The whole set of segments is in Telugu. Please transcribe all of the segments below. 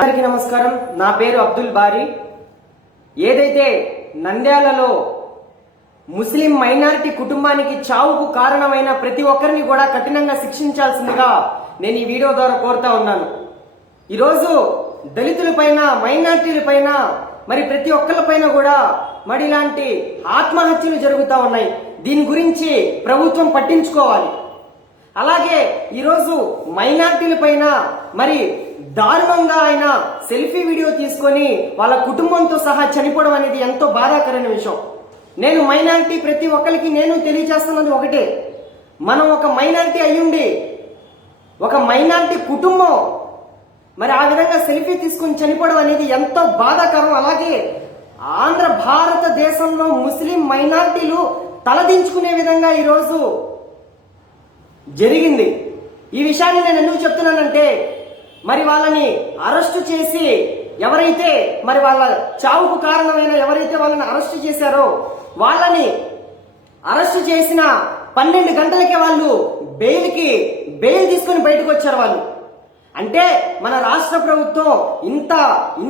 అందరికీ నమస్కారం. నా పేరు అబ్దుల్ బారీ. ఏదైతే నంద్యాలలో ముస్లిం మైనారిటీ కుటుంబానికి చావుకు కారణమైన ప్రతి ఒక్కరిని కూడా కఠినంగా శిక్షించాల్సిందిగా నేను ఈ వీడియో ద్వారా కోరుతా ఉన్నాను. ఈరోజు దళితులపైన, మైనారిటీలపైన, మరి ప్రతి ఒక్కరిపైన కూడా మరి ఇలాంటి ఆత్మహత్యలు జరుగుతూ ఉన్నాయి. దీని గురించి ప్రభుత్వం పట్టించుకోవాలి. అలాగే ఈరోజు మైనారిటీల పైన మరి దారుణంగా ఆయన సెల్ఫీ వీడియో తీసుకొని వాళ్ళ కుటుంబంతో సహా చనిపోవడం అనేది ఎంతో బాధాకరమైన విషయం. నేను మైనారిటీ ప్రతి ఒక్కరికి నేను తెలియజేస్తున్నది ఒకటే, మనం ఒక మైనారిటీ అయ్యుండి ఒక మైనారిటీ కుటుంబం మరి ఆ విధంగా సెల్ఫీ తీసుకుని చనిపోవడం అనేది ఎంతో బాధాకరం. అలాగే ఆంధ్ర భారతదేశంలో ముస్లిం మైనారిటీలు తలదించుకునే విధంగా ఈరోజు జరిగింది. ఈ విషయాన్ని నేను ఎందుకు చెప్తున్నానంటే, మరి వాళ్ళని అరెస్టు చేసి ఎవరైతే మరి వాళ్ళ చావుకు కారణమైన ఎవరైతే వాళ్ళని అరెస్టు చేశారో వాళ్ళని అరెస్టు చేసిన 12 గంటలకే వాళ్ళు బెయిల్ తీసుకుని బయటకు వచ్చారు. వాళ్ళు అంటే మన రాష్ట్ర ప్రభుత్వం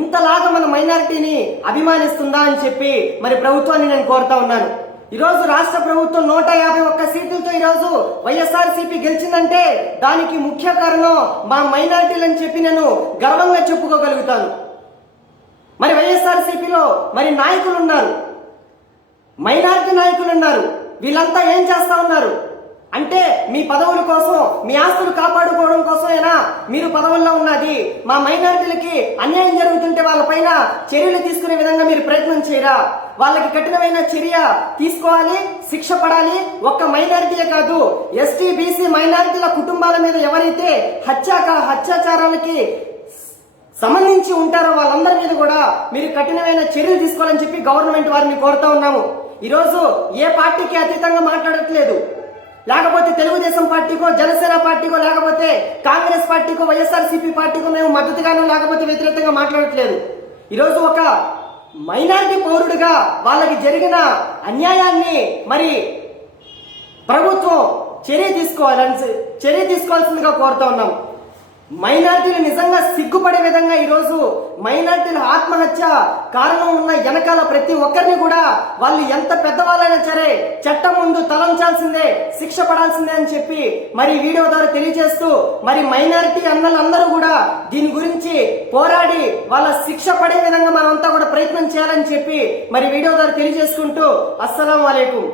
ఇంతలాగా మన మైనారిటీని అభిమానిస్తుందా అని చెప్పి మరి ప్రభుత్వాన్ని నేను కోరుతా ఉన్నాను. ఈరోజు రాష్ట్ర ప్రభుత్వం 151 సీట్లతో ఈరోజు వైఎస్ఆర్సీపీ గెలిచిందంటే దానికి ముఖ్య కారణం మా మైనారిటీలని చెప్పి నేను గర్వంగా చెప్పుకోగలుగుతాను. మరి వైఎస్ఆర్సీపీలో మరి నాయకులు ఉన్నారు, మైనారిటీ నాయకులు ఉన్నారు. వీళ్ళంతా ఏం చేస్తా ఉన్నారు అంటే, మీ పదవుల కోసం, మీ ఆస్తులు కాపాడుకోవడం కోసమేనా మీరు పదవుల్లో ఉన్నది? మా మైనారిటీలకి అన్యాయం జరుగుతుంటే వాళ్ళపైన చర్యలు తీసుకునే విధంగా మీరు ప్రయత్నం చేయరా? వాళ్ళకి కఠినమైన చర్య తీసుకోవాలి, శిక్ష పడాలి. ఒక్క మైనారిటీయే కాదు, ఎస్టీ, బీసీ మైనారిటీల కుటుంబాల మీద ఎవరైతే హత్యాచారాలకి సంబంధించి ఉంటారో వాళ్ళందరి మీద కూడా మీరు కఠినమైన చర్యలు తీసుకోవాలని చెప్పి గవర్నమెంట్ వారిని కోరుతా ఉన్నాము. ఈరోజు ఏ పార్టీకి అతీతంగా మాట్లాడట్లేదు. లేకపోతే తెలుగుదేశం పార్టీకో, జనసేన పార్టీకో, లేకపోతే కాంగ్రెస్ పార్టీకో, వైఎస్ఆర్సీపీ పార్టీకో మేము మద్దతుగానో లేకపోతే వ్యతిరేకంగా మాట్లాడట్లేదు. ఈరోజు ఒక మైనారిటీ పౌరుడిగా వాళ్ళకి జరిగిన అన్యాయాన్ని మరి ప్రభుత్వం చర్య తీసుకోవాల్సిందిగా కోరుతా ఉన్నాం. మైనారిటీలు నిజంగా సిగ్గుపడే విధంగా ఈరోజు మైనారిటీల ఆత్మహత్య కారణం ఉన్న వెనకాల ప్రతి ఒక్కరిని కూడా వాళ్ళు ఎంత పెద్దవాళ్ళైనా సరే చట్టం ముందు తలంచాల్సిందే, శిక్ష పడాల్సిందే అని చెప్పి మరి వీడియో ద్వారా తెలియజేస్తూ మరి మైనారిటీ అన్నలందరూ కూడా దీని గురించి పోరాడి వాళ్ళ శిక్ష పడే విధంగా మనమంతా కూడా ప్రయత్నం చేయాలని చెప్పి మరి వీడియో ద్వారా తెలియజేసుకుంటూ అస్సలాము అలైకుం.